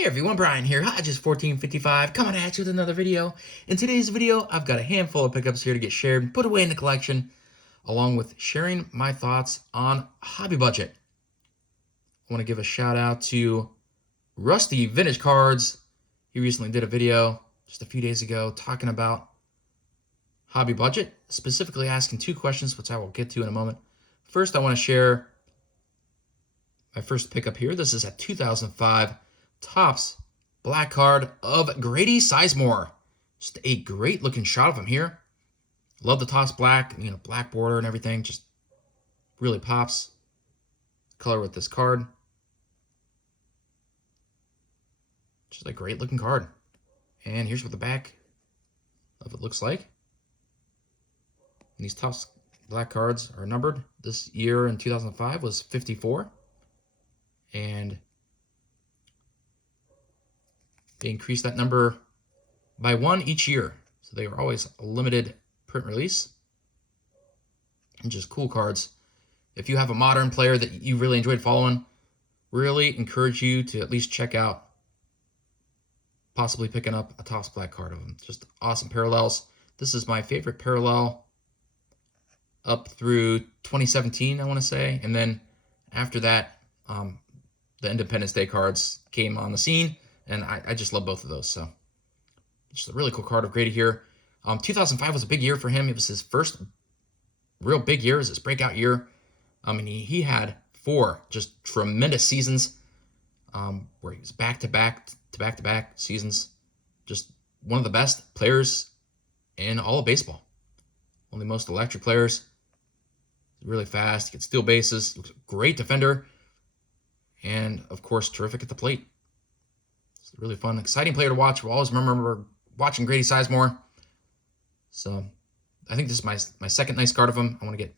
Hey everyone, Brian here, Hodges1455, coming at you with another video. In today's video, I've got a handful of pickups here to get shared and put away in the collection, along with sharing my thoughts on Hobby Budget. I want to give a shout out to Rusty Vintage Cards. He recently did a video just a few days ago talking about Hobby Budget, specifically asking two questions, which I will get to in a moment. First, I want to share my first pickup here. This is a 2005 Topps black card of Grady Sizemore. Just a great looking shot of him here. Love the Topps black, black border and everything. Just really pops. Color with this card. Just a great looking card. And here's what the back of it looks like. And these Topps black cards are numbered. This year in 2005 was 54. And they increased that number by 1 each year. So they were always a limited print release. And just cool cards. If you have a modern player that you really enjoyed following, really encourage you to at least check out possibly picking up a Topps black card of them. Just awesome parallels. This is my favorite parallel up through 2017, I want to say. And then after that, the Independence Day cards came on the scene. And I just love both of those. So just a really cool card of Grady here. 2005 was a big year for him. It was his first real big year. It was his breakout year. And he had 4 just tremendous seasons where he was back-to-back seasons. Just one of the best players in all of baseball. One of the most electric players. Really fast. He could steal bases. He was a great defender. And, of course, terrific at the plate. It's a really fun, exciting player to watch. We'll always remember watching Grady Sizemore. So I think this is my second nice card of him. I want to get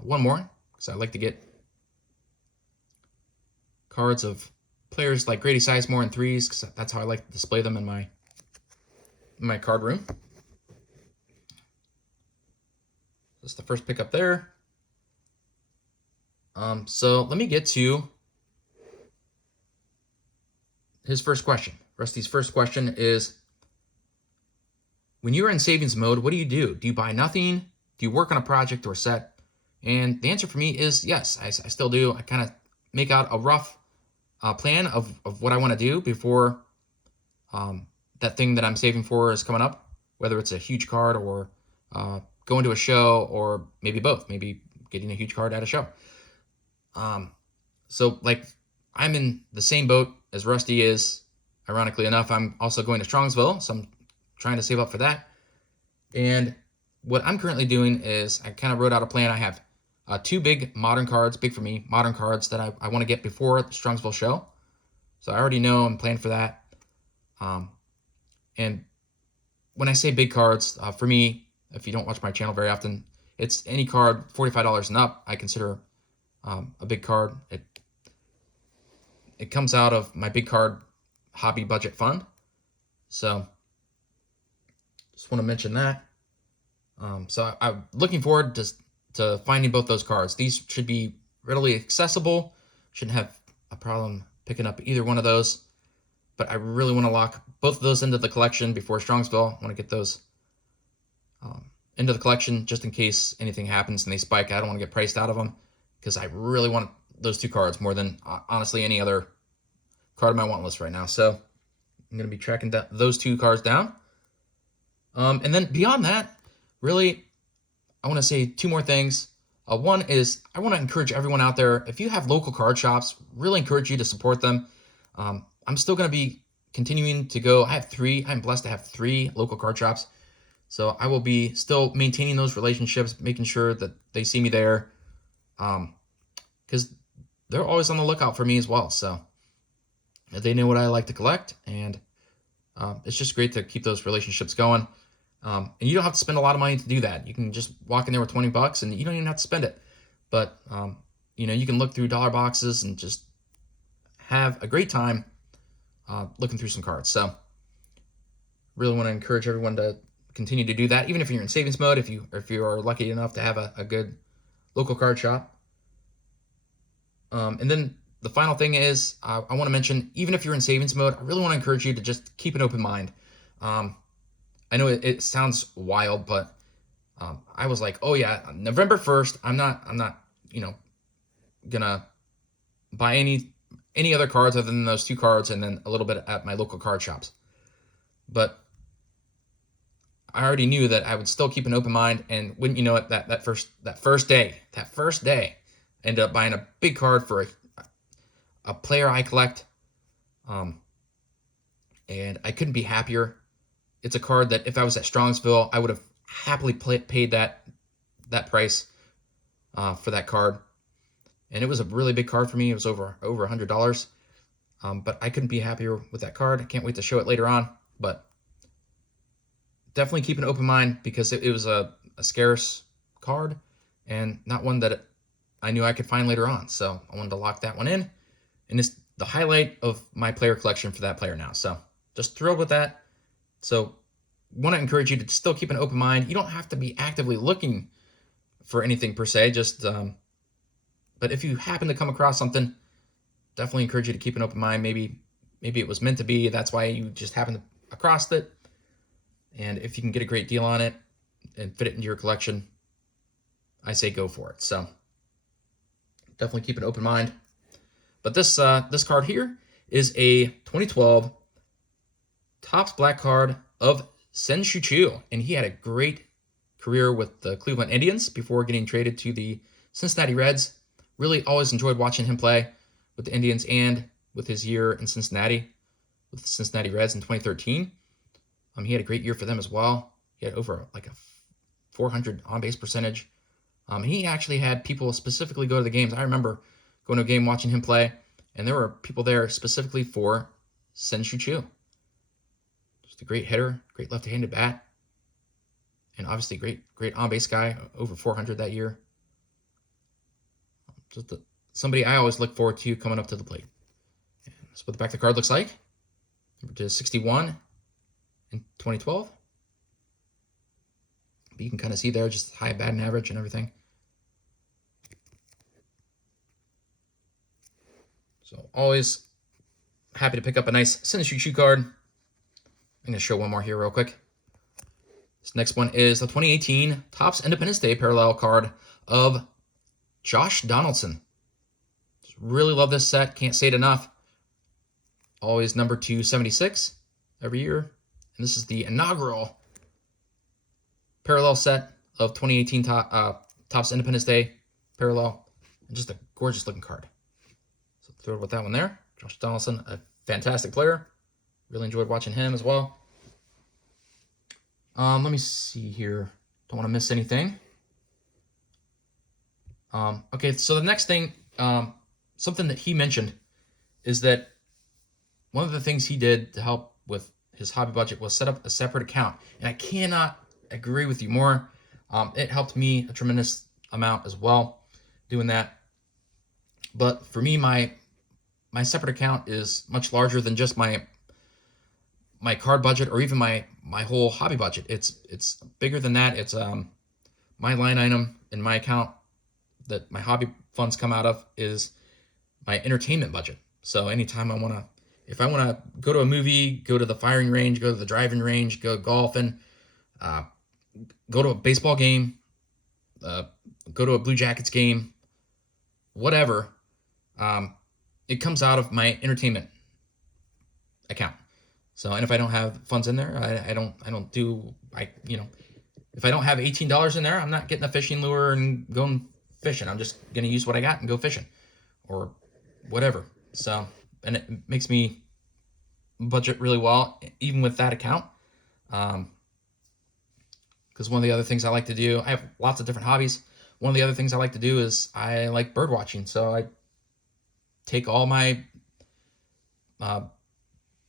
one more because I like to get cards of players like Grady Sizemore in 3s because that's how I like to display them in my card room. That's the first pickup there. So let me get to his first question. Rusty's first question is, when you're in savings mode, what do you do? Do you buy nothing? Do you work on a project or set? And the answer for me is yes, I still do. I kind of make out a rough plan of what I want to do before that thing that I'm saving for is coming up, whether it's a huge card or going to a show or maybe both, maybe getting a huge card at a show. So like I'm in the same boat as Rusty is. Ironically enough, I'm also going to Strongsville, so I'm trying to save up for that. And what I'm currently doing is I kind of wrote out a plan. I have 2 big modern cards, big for me, modern cards that I want to get before the Strongsville show. So I already know I'm planning for that. And when I say big cards, for me, if you don't watch my channel very often, it's any card $45 and up. I consider a big card. It comes out of my big card hobby budget fund. So just want to mention that. So I'm looking forward to finding both those cards. These should be readily accessible. Shouldn't have a problem picking up either one of those. But I really want to lock both of those into the collection before Strongsville. I want to get those into the collection just in case anything happens and they spike. I don't want to get priced out of them because I really want those 2 cards more than honestly any other card on my want list right now. So I'm going to be tracking those 2 cards down. And then beyond that, really, I want to say 2 more things. One is I want to encourage everyone out there, if you have local card shops, really encourage you to support them. I'm still going to be continuing to go. I have 3. I'm blessed to have 3 local card shops. So I will be still maintaining those relationships, making sure that they see me there. Because they're always on the lookout for me as well. So they know what I like to collect. And it's just great to keep those relationships going. And you don't have to spend a lot of money to do that. You can just walk in there with $20 and you don't even have to spend it. But, you can look through dollar boxes and just have a great time looking through some cards. So really want to encourage everyone to continue to do that, even if you're in savings mode, if you are lucky enough to have a good local card shop. And then the final thing is I want to mention, even if you're in savings mode, I really want to encourage you to just keep an open mind. I know it sounds wild, but I was like, oh yeah, November 1st, I'm not, gonna buy any other cards other than those two cards, and then a little bit at my local card shops. But I already knew that I would still keep an open mind, and wouldn't you know it, that first day, I ended up buying a big card for a player I collect, um, and I couldn't be happier. It's a card that if I was at Strongsville, I would have happily paid that price for that card, and it was a really big card for me. It was over $100, but I couldn't be happier with that card. I can't wait to show it later on, but definitely keep an open mind because it was a scarce card and not one that I knew I could find later on. So I wanted to lock that one in, and it's the highlight of my player collection for that player now. So just thrilled with that. So want to encourage you to still keep an open mind. You don't have to be actively looking for anything per se, just but if you happen to come across something, definitely encourage you to keep an open mind. Maybe it was meant to be. That's why you just happened across it. And if you can get a great deal on it and fit it into your collection, I say go for it. So definitely keep an open mind. But this card here is a 2012 Topps Black card of Shin-Soo Choo, and he had a great career with the Cleveland Indians before getting traded to the Cincinnati Reds. Really always enjoyed watching him play with the Indians and with his year in Cincinnati with the Cincinnati Reds in 2013. He had a great year for them as well. He had over like a 400 on-base percentage. He actually had people specifically go to the games. I remember going to a game watching him play, and there were people there specifically for Shin-Soo Choo. Just a great hitter, great left-handed bat, and obviously great on-base guy, over 400 that year. Just somebody I always look forward to coming up to the plate. And that's what the back of the card looks like. Number to 61 in 2012. But you can kind of see there just high batting average and everything. So always happy to pick up a nice Shin-Soo Choo card. I'm going to show one more here real quick. This next one is the 2018 Topps Independence Day parallel card of Josh Donaldson. Just really love this set. Can't say it enough. Always number 276 every year. And this is the inaugural parallel set of 2018 Topps Independence Day parallel. And just a gorgeous looking card. So thrilled with that one there. Josh Donaldson, a fantastic player. Really enjoyed watching him as well. Let me see here. Don't want to miss anything. Okay, so the next thing, something that he mentioned is that one of the things he did to help with his hobby budget was set up a separate account. And I cannot agree with you more. It helped me a tremendous amount as well doing that. But for me, my separate account is much larger than just my card budget or even my whole hobby budget. It's bigger than that. It's my line item in my account that my hobby funds come out of is my entertainment budget. So anytime if I want to go to a movie, go to the firing range, go to the driving range, go golfing, go to a baseball game, go to a Blue Jackets game, whatever, it comes out of my entertainment account. So, and if I don't have funds in there, if I don't have $18 in there, I'm not getting a fishing lure and going fishing. I'm just going to use what I got and go fishing or whatever. So, and it makes me budget really well, even with that account. Because one of the other things I like to do, I have lots of different hobbies. One of the other things I like to do is I like bird watching. So I take all my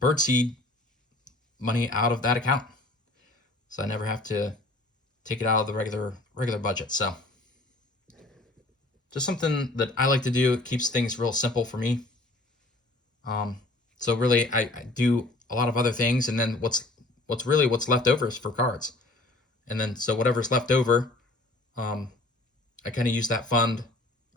birdseed money out of that account. So I never have to take it out of the regular budget. So just something that I like to do. It keeps things real simple for me. So really I do a lot of other things, and then what's left over is for cards. And then so whatever's left over, I kind of use that fund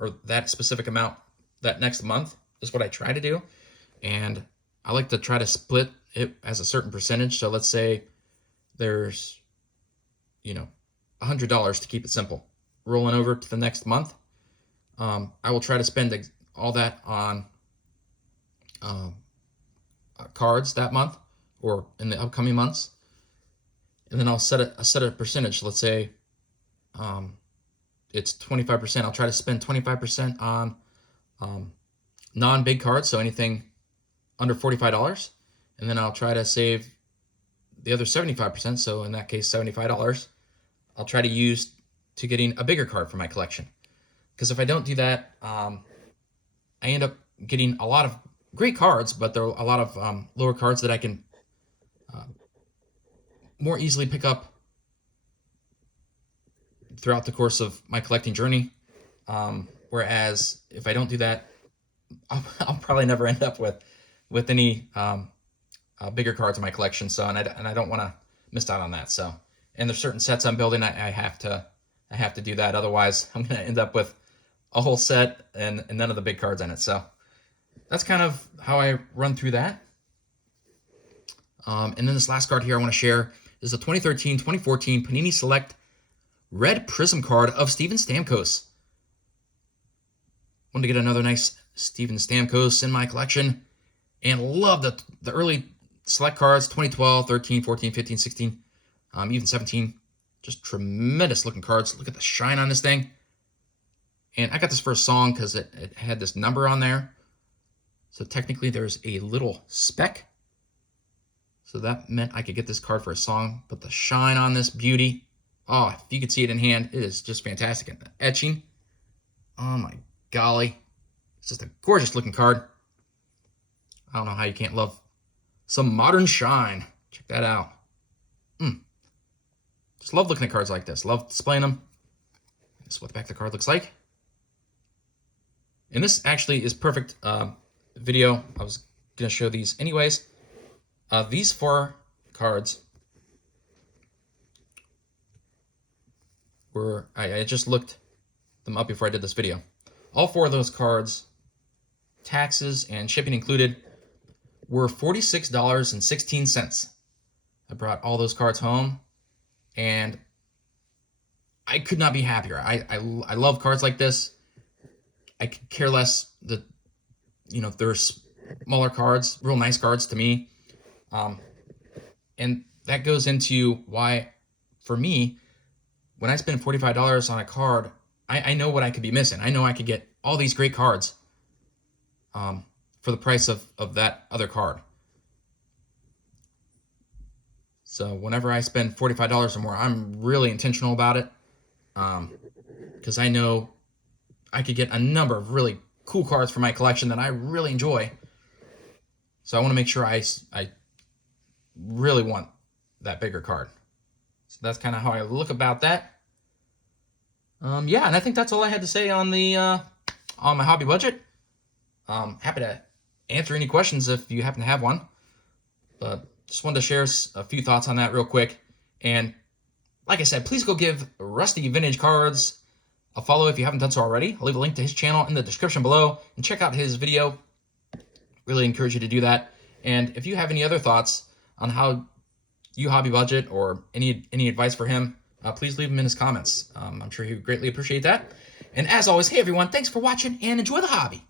or that specific amount that next month is what I try to do. And I like to try to split it as a certain percentage. So let's say there's, $100 to keep it simple. Rolling over to the next month, I will try to spend all that on cards that month or in the upcoming months, and then I'll set a percentage. Let's say it's 25%. I'll try to spend 25% on non-big cards, so anything under $45, and then I'll try to save the other 75%. So in that case, $75. I'll try to use to getting a bigger card for my collection. Because if I don't do that, I end up getting a lot of great cards, but there are a lot of lower cards that I can more easily pick up throughout the course of my collecting journey. Whereas if I don't do that, I'll probably never end up with any bigger cards in my collection. So and I don't want to miss out on that. So and there's certain sets I'm building, I have to do that. Otherwise, I'm going to end up with a whole set and none of the big cards in it. So that's kind of how I run through that. And then this last card here I want to share is the 2013-2014 Panini Select Red Prism card of Steven Stamkos. Wanted to get another nice Steven Stamkos in my collection, and love the early Select cards, 2012, 13, 14, 15, 16, even 17. Just tremendous looking cards. Look at the shine on this thing. And I got this for a song because it had this number on there. So technically there's a little speck. So that meant I could get this card for a song. But the shine on this beauty, oh, if you could see it in hand, it is just fantastic. And the etching, oh my golly. It's just a gorgeous looking card. I don't know how you can't love some modern shine. Check that out. Just love looking at cards like this. Love displaying them. This is what the back of the card looks like. And this actually is perfect video. I was going to show these anyways. These 4 cards were, I just looked them up before I did this video. All 4 of those cards, taxes and shipping included, were $46.16. I brought all those cards home, and I could not be happier. I love cards like this. I could care less that, they're smaller cards, real nice cards to me. And that goes into why, for me, when I spend $45 on a card, I know what I could be missing. I know I could get all these great cards for the price of that other card. So whenever I spend $45 or more, I'm really intentional about it, because I know I could get a number of really cool cards for my collection that I really enjoy. So I want to make sure I really want that bigger card. So that's kind of how I look about that. Yeah, and I think that's all I had to say on my hobby budget. Happy to answer any questions if you happen to have one. But just wanted to share a few thoughts on that real quick. And like I said, please go give Rusty Vintage Cards a follow if you haven't done so already. I'll leave a link to his channel in the description below, and check out his video. Really encourage you to do that. And if you have any other thoughts on how you hobby budget or any advice for him, please leave them in his comments. I'm sure he would greatly appreciate that. And as always, hey everyone, thanks for watching and enjoy the hobby.